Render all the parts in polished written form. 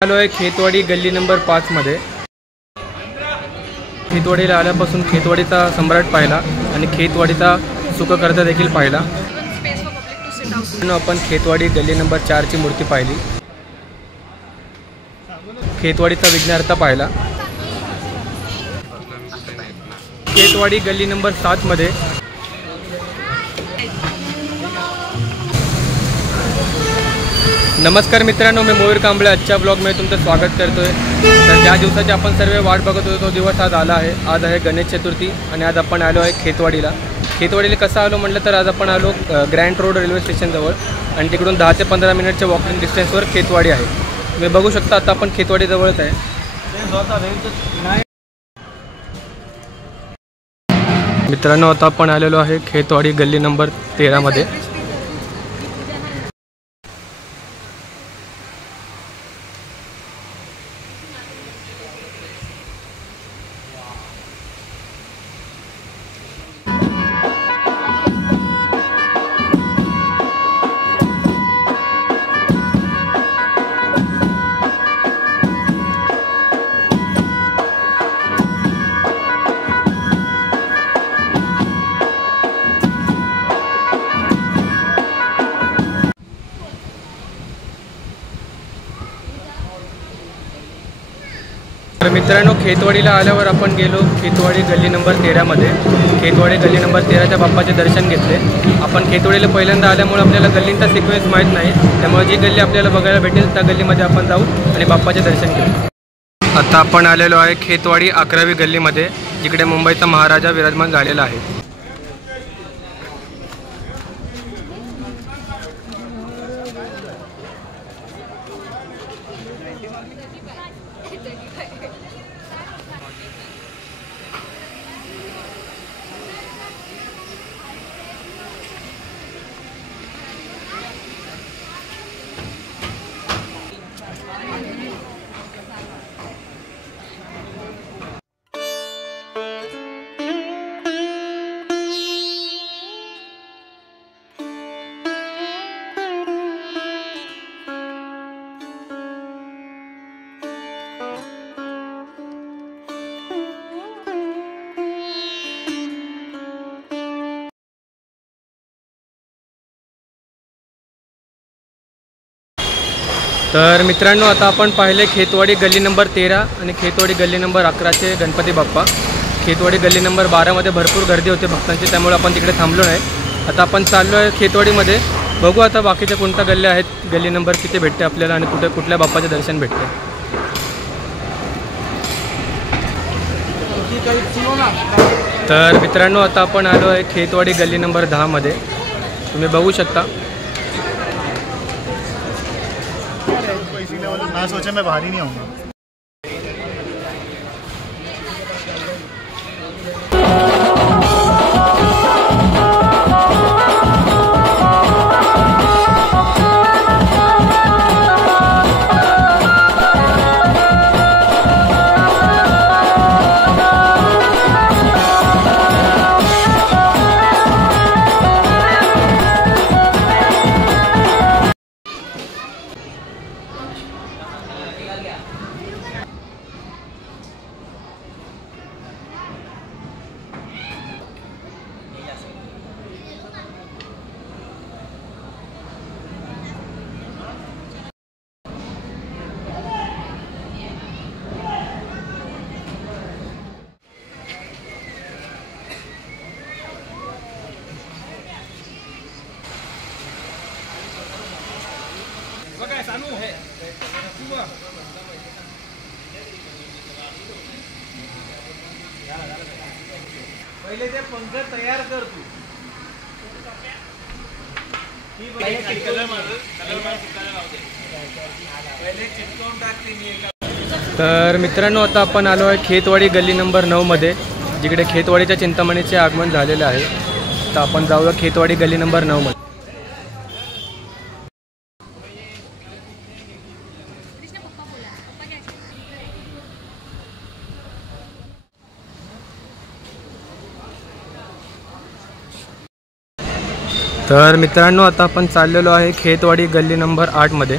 आलो आहे खेतवाडी गल्ली नंबर 5 मध्ये। खेतवाडीला आल्यापासून खेतवाडीचा सम्राट पाहिला आणि खेतवाडीचा सुखकर्ता देखील पाहिला। आपण खेतवाडी गल्ली नंबर 4 ची मूर्ती पाहिली, खेतवाडीचा विघ्नहर्ता पाहिला। खेतवाडी गल्ली नंबर 7 मध्ये नमस्कार मित्रांनो, मी मयूर कांबळे आजच्या ब्लॉगमध्ये तुमचं स्वागत करतोय। तर ज्या दिवसाची आपण सर्व वाट बघत होतो तो दिवस आज आला आहे। आज आहे गणेश चतुर्थी आणि आज आपण आलो आहे खेतवाडीला। खेतवाडीला कसं आलो म्हटलं तर आज आपण आलो ग्रँड रोड रेल्वे स्टेशनजवळ आणि तिकडून 10 ते 15 मिनिटच्या वॉकिंग डिस्टन्सवर खेतवाडी आहे। तुम्ही बघू शकता आता आपण खेतवाडी जवळच आहे। मित्रांनो, आता आपण आलेलो आहे खेतवाडी गल्ली नंबर 13 मध्ये। तर मित्रांनो, खेतवाडीला आल्यावर आपण गेलो खेतवाडी गल्ली नंबर 13 मध्ये। खेतवाडी गल्ली नंबर 13च्या बाप्पाचे दर्शन घेतले। आपण खेतवाडीला पहिल्यांदा आल्यामुळे आपल्याला गल्लींचा सिक्वेन्स माहीत नाही, त्यामुळे जी गल्ली आपल्याला बघायला भेटेल त्या गल्लीमध्ये आपण जाऊ आणि बाप्पाचे दर्शन घेऊ। आता आपण आलेलो आहे खेतवाडी 11वी गल्लीमध्ये, जिकडे मुंबईचा महाराजा विराजमान झालेला आहे। तर मित्रांनो, आता आपण पाहिले खेतवाडी गल्ली नंबर 13 आणि खेतवाडी गल्ली नंबर 11चे गणपती बाप्पा। खेतवाडी गल्ली नंबर 12 मध्ये भरपूर गर्दी होते भक्तांची, त्यामुळे आपण तिकडे थांबलो नाही। आता आपण चाललो आहे खेतवाडीमध्ये। बघू आता बाकीच्या कोणत्या गल्ल्या आहेत, गल्ली नंबर किती भेटते आपल्याला आणि कुठल्या बाप्पाचे दर्शन भेटते। तर मित्रांनो, आता आपण आलो आहे खेतवाडी गल्ली नंबर 10 मध्ये। तुम्ही बघू शकता। मैं सोचा मैं बाहर ही नहीं आऊँगा। पहिले ते पंख तयार कर तू। तर मित्रांनो, आता आपण आलो आहे खेतवाडी गल्ली नंबर 9 मध्ये, जिकडे खेतवाडीच्या चिंतामणीचे आगमन झालेले आहे। तर आपण जाऊया खेतवाडी गल्ली नंबर 9 मध्ये। तर मित्रांनो, आता आपण चाललेलो आहे खेतवाडी गल्ली नंबर 8 मध्ये।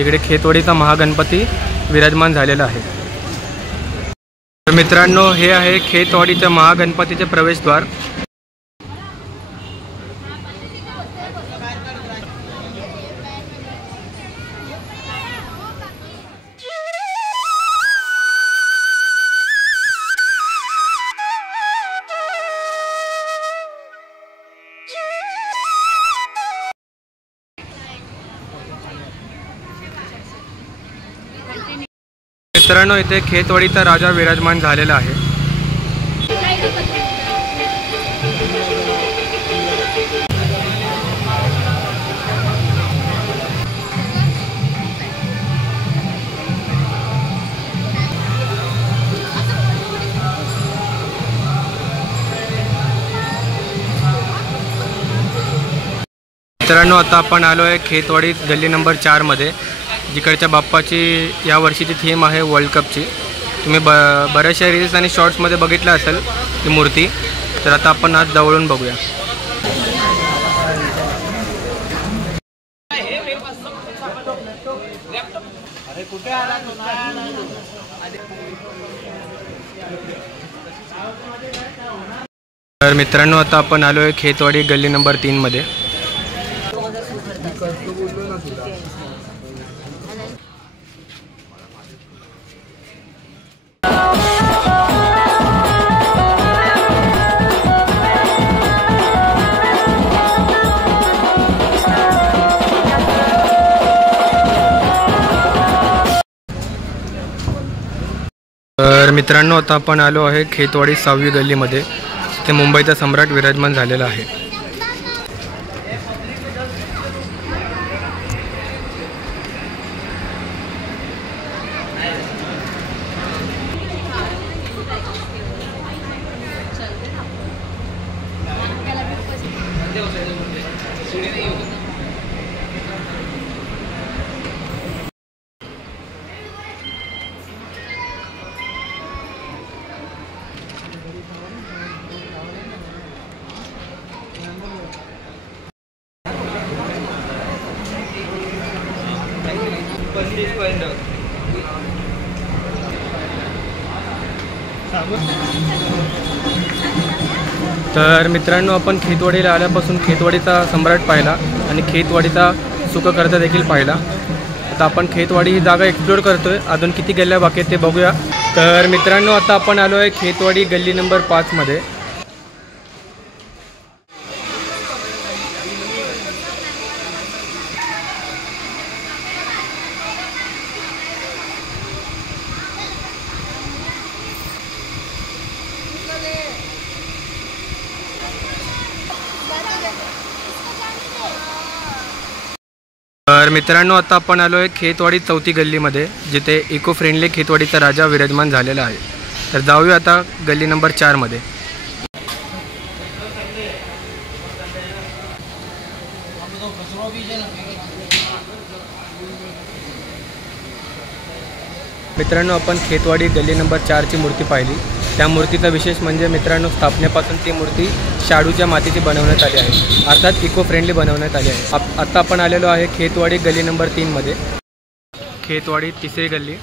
इकडे खेतवाडीचा महागणपती विराजमान झालेला आहे। तर मित्रांनो, हे आहे खेतवाडीच्या महागणपतीचे प्रवेशद्वार। मित्रांनो, इथे खेतवाडीचा राजा विराजमान झालेला आहे। मित्रांनो, आता आपण आलो आहे खेतवाडी गल्ली नंबर 4 मध्ये, जिकडच्या बाप्पाची या वर्षीची थीम आहे वर्ल्ड कपची। तुम्ही बऱ्याचशा रील्स आणि शॉर्ट्समध्ये बघितलं असेल ही मूर्ती। तर आता आपण आज जवळून बघूया। तर मित्रांनो, आता आपण आलो आहे खेतवाडी गल्ली नंबर 3 मध्ये। तर मित्रांनो, आता आपण आलो आहे खेतवाडी 6वी गल्लीमध्ये, तिथे मुंबईचा सम्राट विराजमान झालेला आहे। तर मित्रांनो, आपण खेतवाडीला आल्यापासून खेतवाडीचा सम्राट पाहिला आणि खेतवाडीचा सुखकर्ता देखील पाहिला। आता आपण खेतवाडी ही जागा एक्सप्लोर करतोय। अजून किती गल्ल्या बाकी आहेत ते बघूया। तर मित्रांनो, आता आपण आलो आहे खेतवाडी गल्ली नंबर 5 मध्ये। तर मित्रांनो, आता आपण आलो आहे खेतवाडी 4थी गल्लीमध्ये, जिथे इको फ्रेंडली खेतवाडीचा राजा विराजमान झालेला आहे। तर जाऊया आता गल्ली नंबर 4 मध्ये। मित्रांनो, आपण खेतवाडी गल्ली नंबर 4 ची मूर्ती पाहिली। त्या मूर्तीचा विशेष म्हणजे मित्रांनो, स्थापनेपासून ती मूर्ती शाडूच्या मातीची बनवण्यात आली आहे, अर्थात इको फ्रेंडली बनवण्यात आली आहे। आता आपण आलेलो आहे खेतवाडी गल्ली नंबर 3 मध्ये, खेतवाडी 3री गल्ली।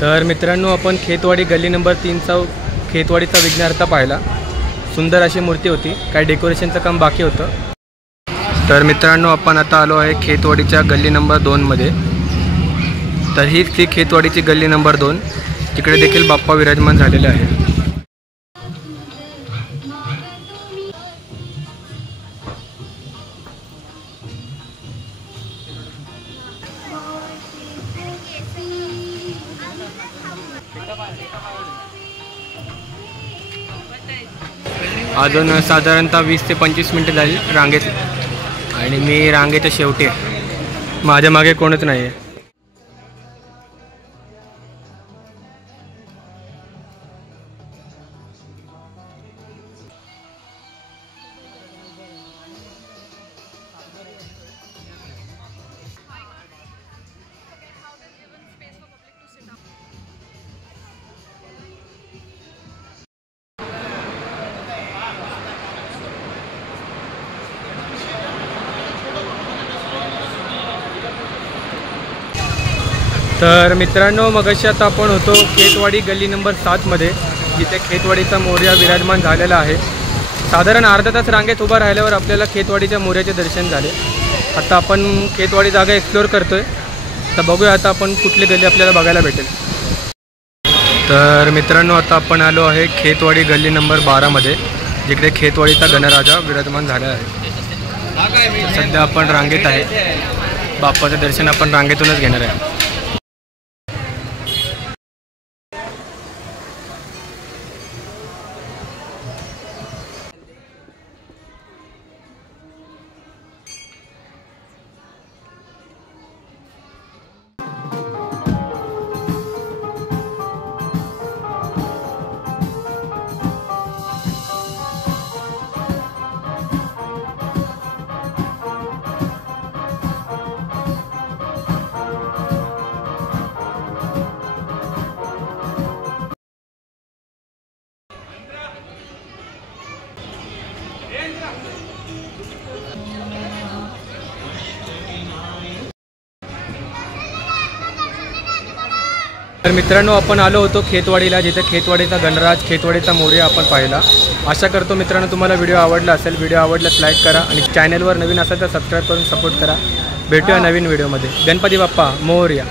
तर मित्रांनो, आपण खेतवाडी गल्ली नंबर 3चा खेतवाडीचा विघ्नहर्ता पाहिला। सुंदर अशी मूर्ती होती, काही डेकोरेशनचं काम बाकी होतं। तर मित्रांनो, आपण आता आलो आहे खेतवाडीच्या गल्ली नंबर 2 मध्ये। तर हीच ती खेतवाडीची गल्ली नंबर 2, तिकडे देखील बाप्पा विराजमान झालेले आहे। अजून साधारणतः 20 ते 25 मिनटं झाली रांगेत, आणि मी रांगेच्या शेवटी आहे, माझ्या मागे कोणच नाही आहे। तर मित्रांनो, मगाशी आता आपण होतो खेतवाडी गल्ली नंबर 7मध्ये, जिथे खेतवाडीचा मोरया विराजमान झालेला आहे. साधारण अर्धा तास रांगेत उभा राहिल्यावर आपल्याला खेतवाडीच्या मोरयाचे दर्शन झाले. आता आपण खेतवाडी जागा एक्सप्लोअर करतोय. तर बघूया आता आपण कुठली गल्ली आपल्याला बघायला भेटेल. तर मित्रांनो, आता आपण आलो आहे खेतवाडी गल्ली नंबर 12मध्ये, जिकडे खेतवाडीचा गणराजा विराजमान झाला आहे. सध्या आपण रांगेत आहे. बाप्पाचं दर्शन आपण रांगेतूनच घेणार आहे. तर मित्रांनो, आपण आलो होतो खेतवाडीला, जिथे खेतवाडीचा गणराज, खेतवाडीचा मोरया आपण पाहिला. आशा करतो मित्रांनो तुम्हाला व्हिडिओ आवडला असेल. व्हिडिओ आवडल्यास लाईक करा आणि चॅनलवर नवीन असेल तर सबस्क्राईब करून सपोर्ट करा. भेटूया नवीन व्हिडिओमध्ये. गणपती बाप्पा मोरया.